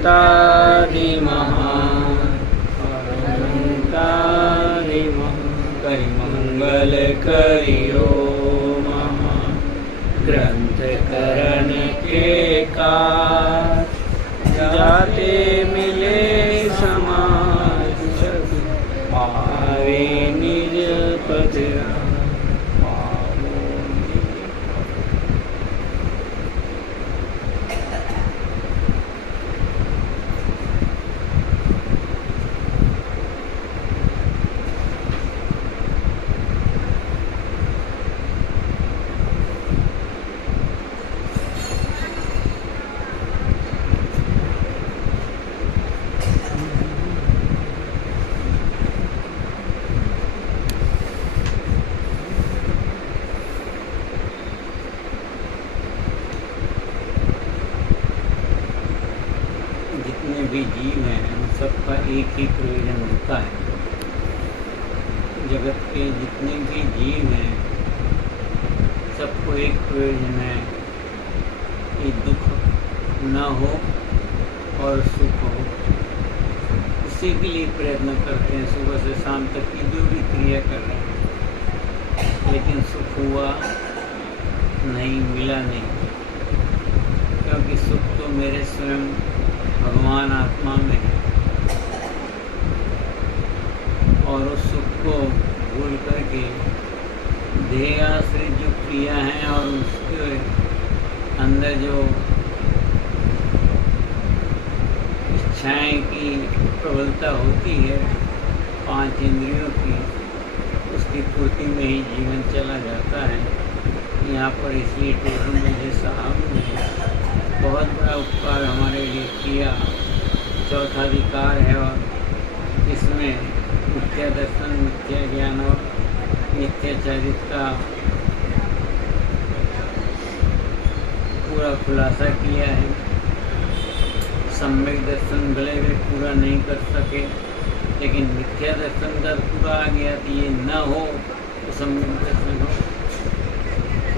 करि मंगल करियो महा। ग्रंथ करण के काज जाते मिले समाज पावे निज पद। जितने भी जीव हैं उन सबका एक ही प्रयोजन होता है। जगत के जितने भी जीव हैं सबको एक प्रयोजन है कि दुख न हो और सुख हो। उसी के लिए प्रयत्न करते हैं, सुबह से शाम तक की जो भी क्रिया कर रहे हैं, लेकिन सुख हुआ नहीं, मिला नहीं। क्योंकि सुख तो मेरे स्वयं भगवान आत्मा में है और उस सुख को भूल करके देह आश्रित जो क्रिया हैं और उसके अंदर जो इच्छाएं की प्रबलता होती है 5 इंद्रियों की, उसकी पूर्ति में ही जीवन चला जाता है। यहाँ पर इसलिए टोटल मुझे साहब ने बहुत बड़ा उपकार हमारे लिए किया। चौथा अधिकार है और इसमें मिथ्या दर्शन, मिथ्या ज्ञान और मिथ्याचारित का पूरा खुलासा किया है। सम्यक दर्शन भले वे पूरा नहीं कर सके, लेकिन मिथ्या दर्शन का पूरा आ गया कि ये न हो तो सम्यक दर्शन हो।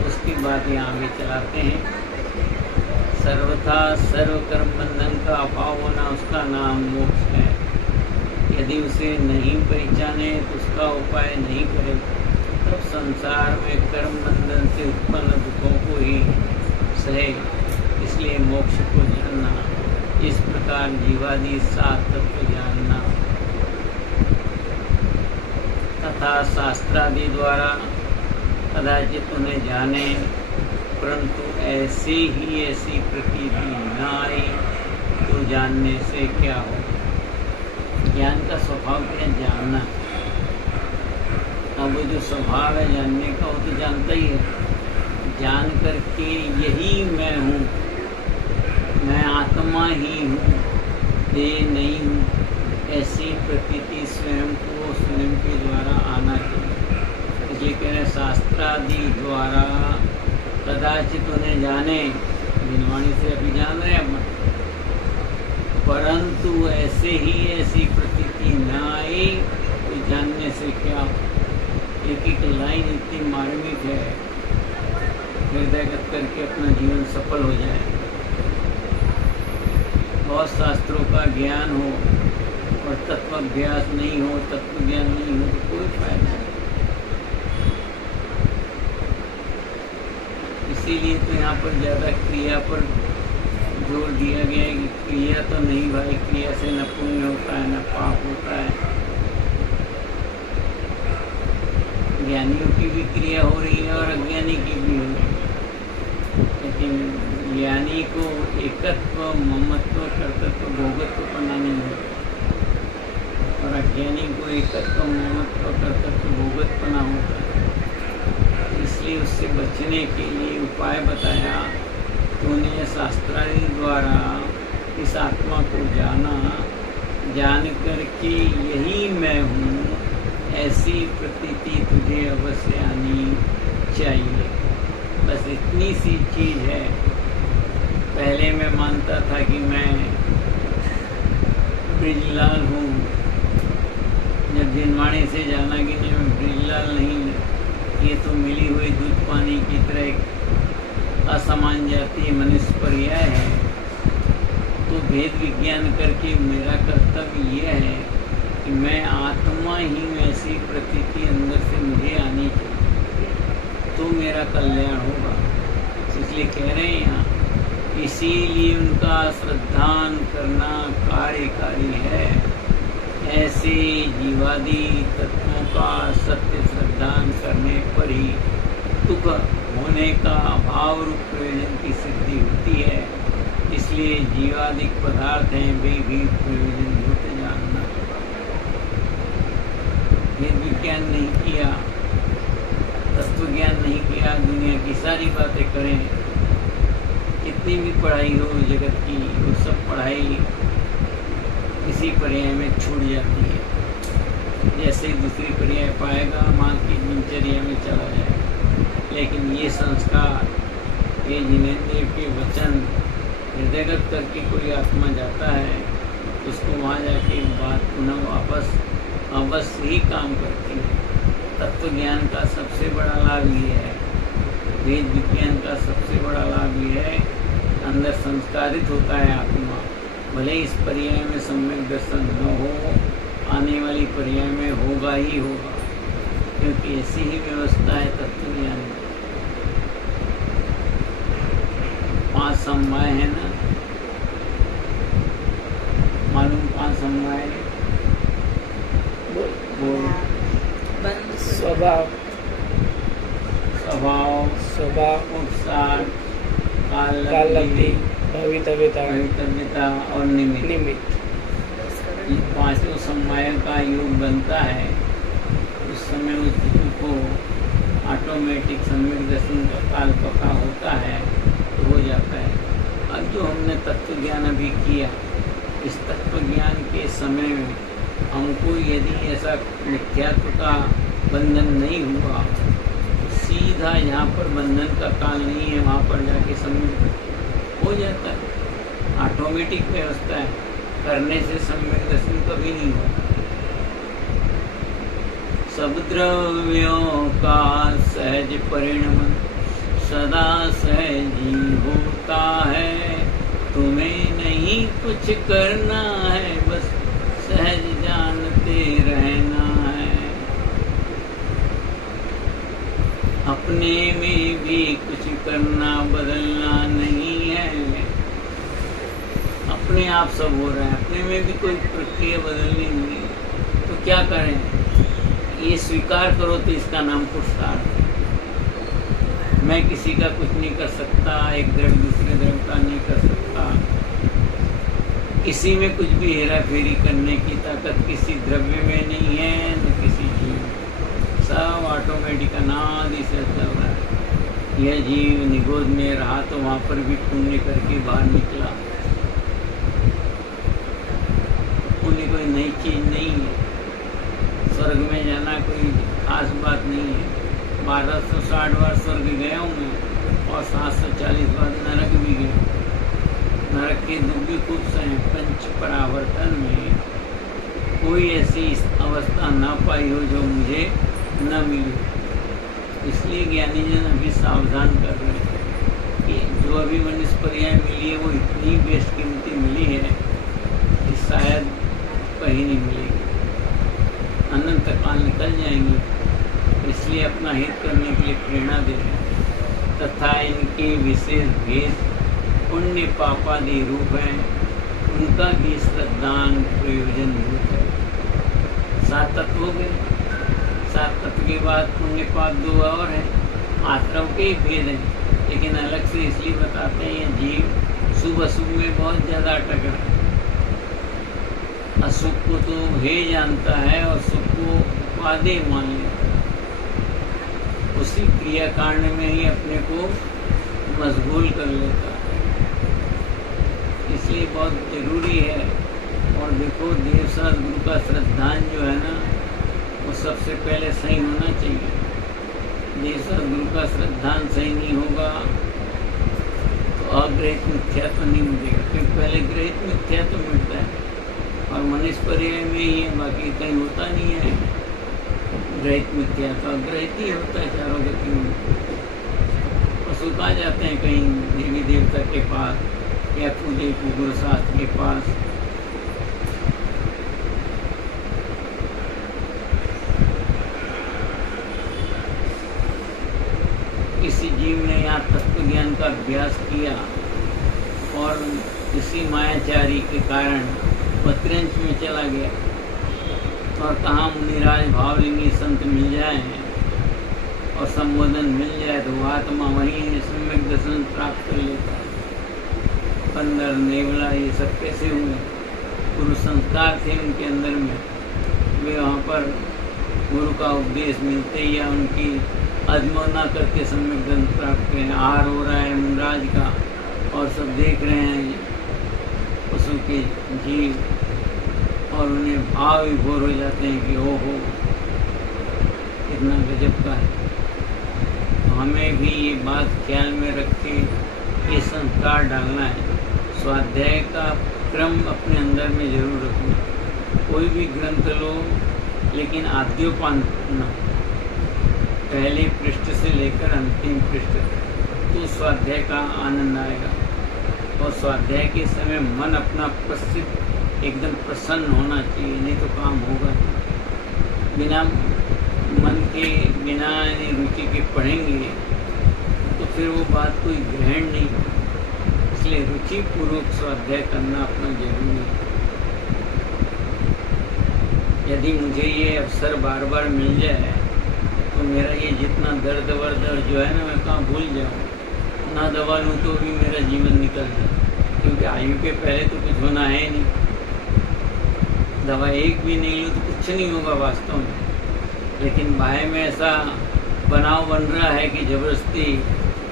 उसकी बात यहाँ आगे चलाते हैं। सर्वथा सर्वकर्म बंधन का अभाव होना उसका नाम मोक्ष है। यदि उसे नहीं पहचाने तो उसका उपाय नहीं करे, तब संसार में कर्म बंधन से उत्पन्न दुखों को ही सहे। इसलिए मोक्ष को जानना, इस प्रकार जीवादि 7 तत्व जानना तथा शास्त्रादि द्वारा कदाचित उन्हें जाने, परंतु ऐसी प्रतीति न आए तो जानने से क्या हो। ज्ञान का स्वभाव क्या है? जानना। अब वो जो स्वभाव है जानने का वो तो जानता ही है। जान करके यही मैं हूँ, मैं आत्मा ही हूँ, देह नहीं हूँ, ऐसी प्रतीति स्वयं को स्वयं के द्वारा आना चाहिए। इसलिए कह रहे शास्त्रादि द्वारा कदाचित उन्हें जाने, विनवाणी से अभी जान रहे हैं, परंतु ऐसे ऐसी प्रतीति न आए तो जानने से क्या। एक एक लाइन इतनी मार्मिक है, हृदयगत करके अपना जीवन सफल हो जाए। बहुत शास्त्रों का ज्ञान हो और तत्वाभ्यास नहीं हो, तत्व ज्ञान नहीं हो तो कोई फायदा नहीं। इसीलिए तो यहाँ पर ज़्यादा क्रिया पर जोर दिया गया है कि क्रिया तो नहीं भाई, क्रिया से न पुण्य होता है न पाप होता है। ज्ञानियों की भी क्रिया हो रही है और अज्ञानी की भी हो रही है, लेकिन ज्ञानी को एकत्व, ममत्व, कर्तृत्व, भोगत्व पना नहीं है और अज्ञानी को एकत्व, ममत्व, कर्तृत्व, भोगत्वपना होता है। इसलिए उससे बचने के लिए उपाय बताया तो उन्हें शास्त्रादि द्वारा इस आत्मा को जाना, जान करके यही मैं हूँ ऐसी प्रतीति तुझे अवश्य आनी चाहिए। बस इतनी सी चीज़ है। पहले मैं मानता था कि मैं ब्रिजलाल हूँ, जब जिनवाणी से जाना कि नहीं मैं ब्रिजलाल नहीं, ये तो मिली हुई दूध पानी की तरह एक असमान जातीय मनुष्य पर्याय है। तो भेद विज्ञान करके मेरा कर्तव्य यह है कि मैं आत्मा ही में ऐसी प्रतीति अंदर से मुझे आनी चाहिए, तो मेरा कल्याण होगा। इसलिए कह रहे हैं यहाँ, इसीलिए उनका श्रद्धान करना कार्यकारी है। ऐसे जीवादि तत्वों का सत्य श्रद्धान करने पर ही दुख होने का अभाव रूप प्रयोजन की सिद्धि होती है। इसलिए जीवादिक पदार्थ हैं वे भी प्रयोजन होते जानना। ये विज्ञान नहीं किया, तत्व ज्ञान नहीं किया, दुनिया की सारी बातें करें, कितनी भी पढ़ाई हो जगत की, वो सब पढ़ाई इसी पर्याय में छूट जाती है। जैसे ही दूसरी पर्याय पाएगा माँ की दिनचर्या में चला जाएगा। लेकिन ये संस्कार, ये जिनेंद्र के वचन हृदयगत करके कोई आत्मा जाता है, उसको वहाँ जाके बात पुनः वापस अवश्य ही काम करती है। तत्व ज्ञान का सबसे बड़ा लाभ ये है, वेद विज्ञान का सबसे बड़ा लाभ ये है, अंदर संस्कारित होता है आत्मा। भले इस पर्याय में सम्यक दर्शन न हो, आने वाली पर्याय में होगा ही होगा, क्योंकि ऐसी ही व्यवस्था है तत्व ज्ञान में। 5 समवाय है ना, मालूम 5 समवाय है? स्वभाव, उपसार, कालगति, भवितव्यता और निमित्त। ये 5 समवायों का योग बनता है। उस समय उस जीव को ऑटोमेटिक सम्यक दर्शन का काल पका होता है, तो हो जाता है। अब जो हमने तत्व ज्ञान अभी किया, इस तत्व ज्ञान के समय में हमको यदि ऐसा मिथ्यात्व का बंधन नहीं हुआ, तो सीधा यहाँ पर बंधन का काल नहीं है, वहाँ पर जाके सम्यक हो जाता है। ऑटोमेटिक व्यवस्था है, करने से सम्यक दर्शन कभी नहीं होता। सब द्रव्यों का सहज परिणमन सदा सहजी होता है। तुम्हें नहीं कुछ करना है, बस सहज जानते रहना है। अपने में भी कुछ करना बदलना नहीं है। अपने आप सब हो रहा है, अपने में भी कोई प्रक्रिया बदलनी नहीं है, तो क्या करें? ये स्वीकार करो तो इसका नाम पुरुषार्थ। मैं किसी का कुछ नहीं कर सकता, एक द्रव्य दूसरे द्रव्य का नहीं कर सकता, किसी में कुछ भी हेरा फेरी करने की ताकत किसी द्रव्य में नहीं है, न किसी जीव में। सब ऑटोमेटिक अनादि से चल रहा है। यह जीव निगोद में रहा तो वहाँ पर भी पुण्य करके बाहर निकला। पुण्य कोई नई चीज नहीं है, स्वर्ग में जाना कोई खास बात नहीं है। 1260 बार स्वर्ग गया हूँ मैं, और 740 बार नरक भी गया। नरक के दुख भी खूब से हैं। पंच परावर्तन में कोई ऐसी अवस्था ना पाई हो जो मुझे न मिली। इसलिए ज्ञानी जन अभी सावधान कर रहे हैं कि जो अभी मनुष्य पर्याय मिली है वो इतनी बेशकीमती मिली है कि शायद कहीं नहीं मिलेगी, अनंत काल निकल जाएंगे। इसलिए अपना हित करने के लिए प्रेरणा दे रहे हैं। तथा इनके विशेष भेद पुण्य पापादि रूप हैं, उनका भी श्रद्धान प्रयोजन भूत है। 7 तत्व हो गए। 7 तत्व के बाद पुण्य पाप 2 और हैं। आश्रम के ही भेद हैं, लेकिन अलग से इसलिए बताते हैं ये जीव शुभ अशुभ में बहुत ज़्यादा अटक रहा है। अशुभ को तो हे जानता है और सुख को उपादेय मान लेता है। उसी क्रियाकांड में ही अपने को मशगूल कर लेता है। इसलिए बहुत जरूरी है। और देखो, देवसाद गुरु का श्रद्धान जो है ना, वो सबसे पहले सही होना चाहिए। देवसाद गुरु का श्रद्धान सही नहीं होगा तो अग्रहित मिथ्यात्व नहीं मिलेगा, क्योंकि पहले ग्रहित मिथ्यात्व मिलता है और मनुष्य पर्याय में ही है, बाकी कहीं होता नहीं है। ग्रहित मिथ्यात्व अग्रहित ही होता है चारों गतियों में। पशु कहाँ जाते हैं कहीं देवी देवता के पास, या कूदे गुरु शास्त्र के पास। किसी जीव ने यहाँ तत्व ज्ञान का अभ्यास किया और इसी मायाचारी के कारण पत्रंश में चला गया और कहाँ मुनिराज भावलिंगी संत मिल जाए और संबोधन मिल जाए तो आत्मा वहीं सम्यक दर्शन प्राप्त कर लेता है। बंदर नेवला ये सब कैसे हुए? गुरु संस्कार थे उनके अंदर में, वे वहाँ पर गुरु का उपदेश मिलते या उनकी अजमना करके सम्यक दर्शन प्राप्त करें। आहार हो रहा है मुनिराज का और सब देख रहे हैं पशु के जीव और उन्हें भाव विभोर हो जाते हैं कि ओहो कितना गजब का है। तो हमें भी ये बात ख्याल में रख के ये संस्कार डालना है। स्वाध्याय का क्रम अपने अंदर में जरूर रखना। कोई भी ग्रंथ लो लेकिन आद्योपांत न, पहले पृष्ठ से लेकर अंतिम पृष्ठ तो स्वाध्याय का आनंद आएगा। और स्वाध्याय के समय मन अपना प्रसिद्ध एकदम प्रसन्न होना चाहिए, नहीं तो काम होगा। बिना मन के बिना रुचि के पढ़ेंगे तो फिर वो बात कोई ग्रहण नहीं। इसलिए रुचि पूर्वक स्वाध्याय करना अपना जरूरी है। यदि मुझे ये अवसर बार बार मिल जाए तो मेरा ये जितना दर्द वर्द और जो है ना मैं कहाँ भूल जाऊँ, ना दवा लूँ तो भी मेरा जीवन निकल जाए। क्योंकि आयु के पहले तो कुछ होना है नहीं, दवा एक भी नहीं लूँ तो कुछ नहीं होगा वास्तव में। लेकिन बाहर में ऐसा बनाव बन रहा है कि जबरदस्ती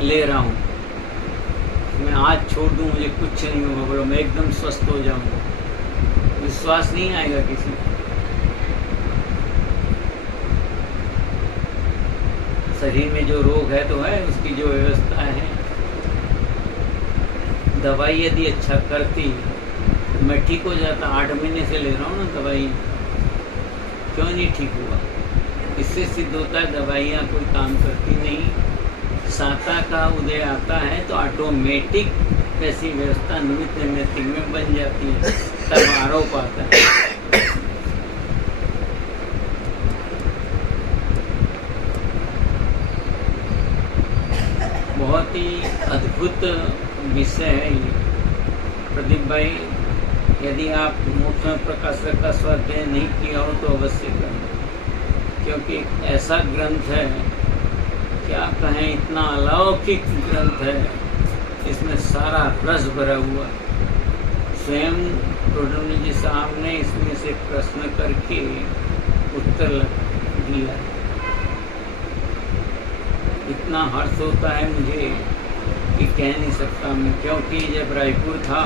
ले रहा हूँ, मैं आज छोड़ दूँ मुझे कुछ नहीं होगा, बोलो मैं एकदम स्वस्थ हो जाऊँगा, विश्वास नहीं आएगा किसी को। शरीर में जो रोग है तो है, उसकी जो व्यवस्था है। दवाई यदि अच्छा करती तो मैं ठीक हो जाता। 8 महीने से ले रहा हूँ ना दवाई, क्यों नहीं ठीक हुआ? इससे सिद्ध होता है दवाइयाँ कोई काम करती नहीं। साता का उदय आता है तो ऑटोमेटिक ऐसी व्यवस्था निमित्त नैमित्तिक में बन जाती है, तब आरोप आता है। बहुत ही अद्भुत विषय है ये प्रदीप भाई। यदि आप मोक्ष प्रकाशक का स्वाध्याय नहीं किया हो तो अवश्य करना, क्योंकि एक ऐसा ग्रंथ है, क्या कहें, इतना अलौकिक ग्रंथ है, इसमें सारा रस भरा हुआ। स्वयं टोडरमल जी साहब ने इसमें से प्रश्न करके उत्तर दिया। इतना हर्ष होता है मुझे कि कह नहीं सकता मैं, क्योंकि जब रायपुर था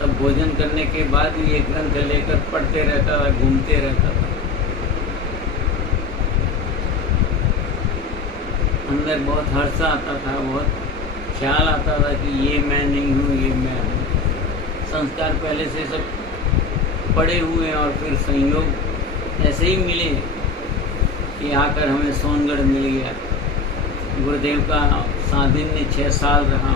तब भोजन करने के बाद भी ये ग्रंथ लेकर पढ़ते रहता था, घूमते रहता था। अंदर बहुत हर्ष आता था, बहुत ख्याल आता था कि ये मैं नहीं हूँ, ये मैं हूँ। संस्कार पहले से सब पड़े हुए हैं और फिर संयोग ऐसे ही मिले कि आकर हमें सोनगढ़ मिल गया। गुरुदेव का साधन 6 साल रहा।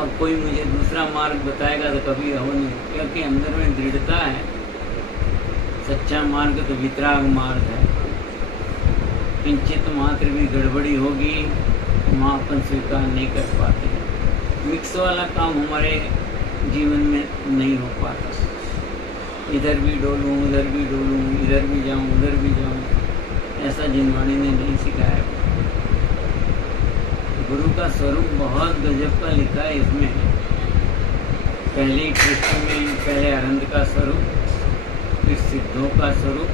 अब कोई मुझे दूसरा मार्ग बताएगा तो कभी हो नहीं, क्योंकि अंदर में दृढ़ता है। सच्चा मार्ग तो वितराग मार्ग है। किंचित मात्र भी गड़बड़ी होगी वहाँ अपन स्वीकार नहीं कर पाते। मिक्स वाला काम हमारे जीवन में नहीं हो पाता। इधर भी डोलूँ, उधर भी डोलूँ, इधर भी जाऊँ, उधर भी जाऊँ, ऐसा जिनवाणी ने नहीं सिखाया। गुरु का स्वरूप बहुत गजब का लिखा है इसमें। पहले कृष्ण में पहले अरंत का स्वरूप, फिर सिद्धों का स्वरूप,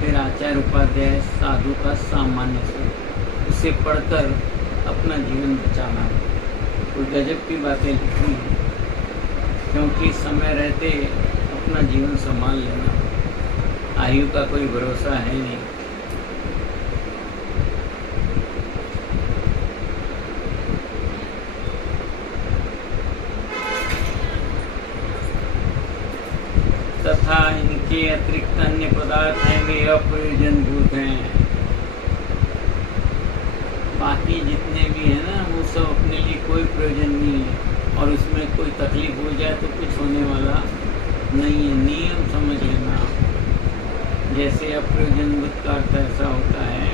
फिर आचार्य उपाध्याय साधु का सामान्य स्वरूप। उसे पढ़कर अपना जीवन बचाना है। कोई गजब की बातें लिखी हैं, क्योंकि समय रहते अपना जीवन संभाल लेना। आयु का कोई भरोसा है नहीं। तथा इनके अतिरिक्त अन्य पदार्थ हैं वे अप्रयोजनभूत हैं। बाकी जितने भी हैं ना वो सब अपने लिए कोई प्रयोजन नहीं है। और उसमें कोई तकलीफ हो जाए तो कुछ होने वाला नहीं है। नियम समझ लेना। जैसे अप्रयोजनभूत का अर्थ ऐसा होता है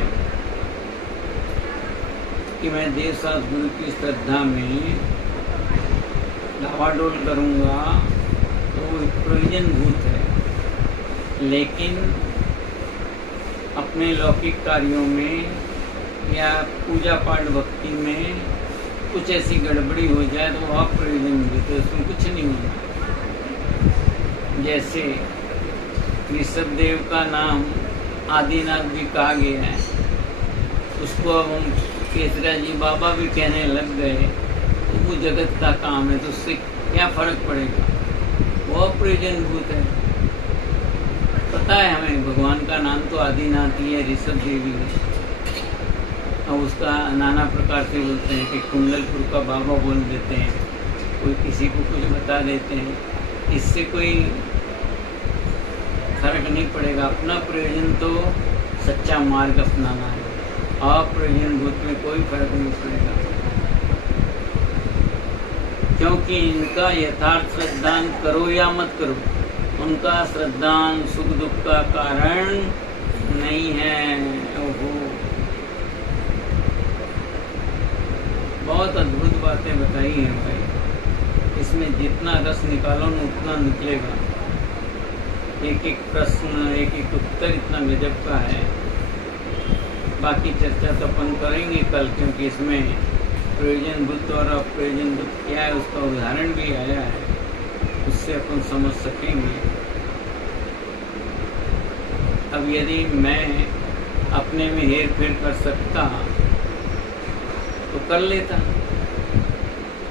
कि मैं देव साथ गुरु की श्रद्धा में डावाडोल करूँगा तो वो प्रयोजनभूत है, लेकिन अपने लौकिक कार्यों में या पूजा पाठ भक्ति में कुछ ऐसी गड़बड़ी हो जाए तो वह अप्रयोजनभूत है, उसमें कुछ नहीं होना। जैसे ऋषभदेव का नाम आदिनाथ भी कहा गया है, उसको अब हम केसरा जी बाबा भी कहने लग गए तो वो जगत का काम है, तो उससे क्या फर्क पड़ेगा, वो अप्रयोजनभूत है। पता है हमें भगवान का नाम तो आदिनाथ ही है, ऋषभ देवी है। अब उसका नाना प्रकार से बोलते हैं कि कुंडलपुर का बाबा बोल देते हैं, कोई किसी को कुछ बता देते हैं, इससे कोई फर्क नहीं पड़ेगा। अपना प्रयोजन तो सच्चा मार्ग अपनाना है, अप्रयोजनभूत में कोई फर्क नहीं पड़ेगा, क्योंकि इनका यथार्थ श्रद्धान करो या मत करो, उनका श्रद्धान सुख दुख का कारण नहीं है। ओहो, बहुत अद्भुत बातें बताई हैं भाई। इसमें जितना रस निकालो न उतना निकलेगा। एक एक प्रश्न, एक एक उत्तर इतना गजब का है। बाकी चर्चा तो अपन करेंगे कल, क्योंकि इसमें प्रयोजनभूत और अप्रयोजनभूत क्या है उसका उदाहरण भी आया है, उससे अपन समझ सकेंगे। अब यदि मैं अपने में हेर फेर कर सकता तो कर लेता।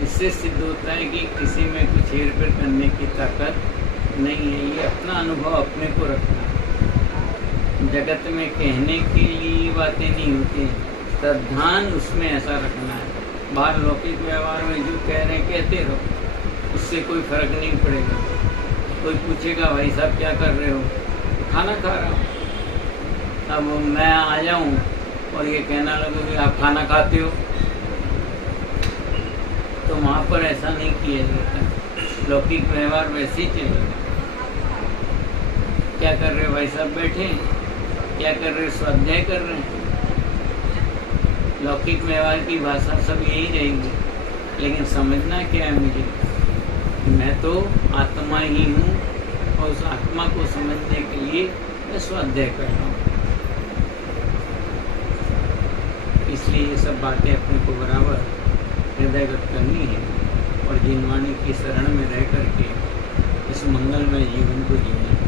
इससे सिद्ध होता है कि किसी में कुछ हेर फेर करने की ताकत नहीं है। ये अपना अनुभव अपने को रखना। जगत में कहने के लिए बातें नहीं होती हैं, श्रद्धान उसमें ऐसा रखना है। बाहर लौकिक व्यवहार में जो कह रहे हैं कहते रहो, उससे कोई फर्क नहीं पड़ेगा। कोई पूछेगा भाई साहब क्या कर रहे हो, खाना खा रहा हूँ। अब मैं आ जाऊँ और ये कहना लगूँ कि आप खाना खाते हो, तो वहाँ पर ऐसा नहीं किया जाता। लौकिक व्यवहार वैसे ही चलेगा। क्या कर रहे हो भाई साहब, बैठे, क्या कर रहे हो, स्वाध्याय कर रहे हैं। लौकिक व्यवहार की भाषा सब यही रहेगी, लेकिन समझना क्या है मुझे, मैं तो आत्मा ही हूँ और उस आत्मा को समझने के लिए मैं स्वाध्याय कर रहा हूँ। इसलिए ये सब बातें अपने को बराबर हृदयगत करनी है और जिनवाणी की शरण में रह करके इस मंगलमय जीवन को जीना है।